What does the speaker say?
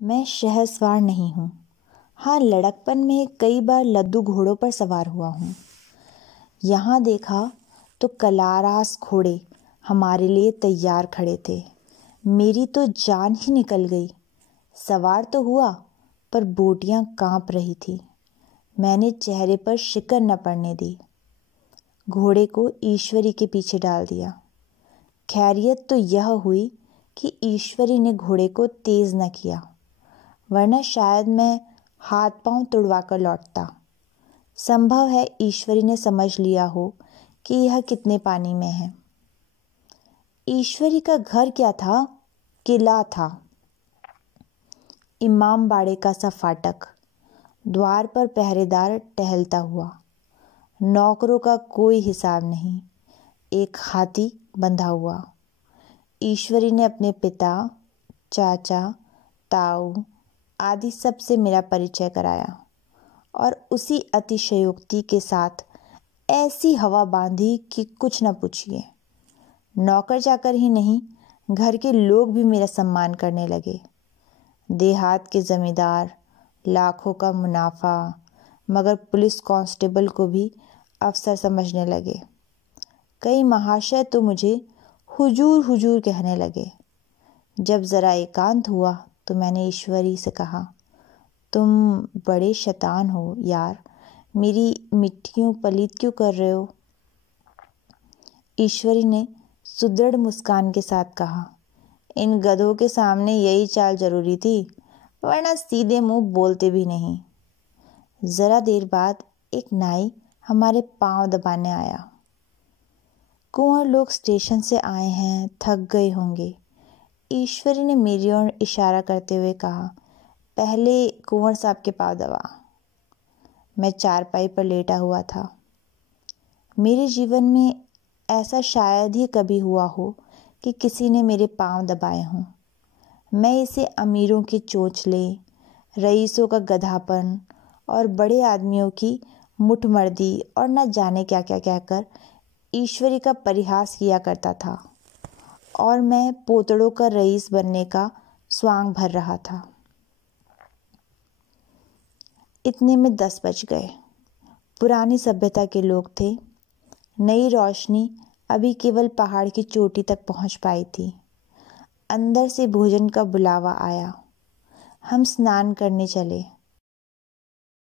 मैं शहसवार नहीं हूँ। हाँ, लड़कपन में कई बार लद्दू घोड़ों पर सवार हुआ हूँ। यहाँ देखा तो कलारास घोड़े हमारे लिए तैयार खड़े थे। मेरी तो जान ही निकल गई। सवार तो हुआ, पर बोटियाँ काँप रही थी। मैंने चेहरे पर शिकन न पड़ने दी। घोड़े को ईश्वरी के पीछे डाल दिया। खैरियत तो यह हुई कि ईश्वरी ने घोड़े को तेज न किया, वरना शायद मैं हाथ पांव तुड़वा कर लौटता। संभव है ईश्वरी ने समझ लिया हो कि यह कितने पानी में है। ईश्वरी का घर क्या था? किला था। इमाम बाड़े का सा फाटक, द्वार पर पहरेदार टहलता हुआ, नौकरों का कोई हिसाब नहीं, एक हाथी बंधा हुआ। ईश्वरी ने अपने पिता, चाचा, ताऊ आदि सबसे मेरा परिचय कराया और उसी अतिशयोक्ति के साथ ऐसी हवा बांधी कि कुछ न पूछिए। नौकर चाकर ही नहीं, घर के लोग भी मेरा सम्मान करने लगे। देहात के जमींदार, लाखों का मुनाफा, मगर पुलिस कांस्टेबल को भी अफसर समझने लगे। कई महाशय तो मुझे हुजूर हुजूर कहने लगे। जब ज़रा एकांत हुआ तो मैंने ईश्वरी से कहा, तुम बड़े शैतान हो यार, मेरी मिट्टियों पलीत क्यों कर रहे हो? ईश्वरी ने सुदृढ़ मुस्कान के साथ कहा, इन गधों के सामने यही चाल जरूरी थी, वरना सीधे मुंह बोलते भी नहीं। ज़रा देर बाद एक नाई हमारे पांव दबाने आया। कुंवर लोग स्टेशन से आए हैं, थक गए होंगे। ईश्वरी ने मेरी ओर इशारा करते हुए कहा, पहले कुंवर साहब के पांव दबा। मैं चारपाई पर लेटा हुआ था। मेरे जीवन में ऐसा शायद ही कभी हुआ हो कि किसी ने मेरे पांव दबाए हों। मैं इसे अमीरों के चोंचले, रईसों का गधापन और बड़े आदमियों की मुठमर्दी और न जाने क्या क्या कहकर ईश्वरी का परिहास किया करता था, और मैं पोतड़ों का रईस बनने का स्वांग भर रहा था। इतने में 10 बज गए। पुरानी सभ्यता के लोग थे। नई रोशनी अभी केवल पहाड़ की चोटी तक पहुंच पाई थी। अंदर से भोजन का बुलावा आया। हम स्नान करने चले।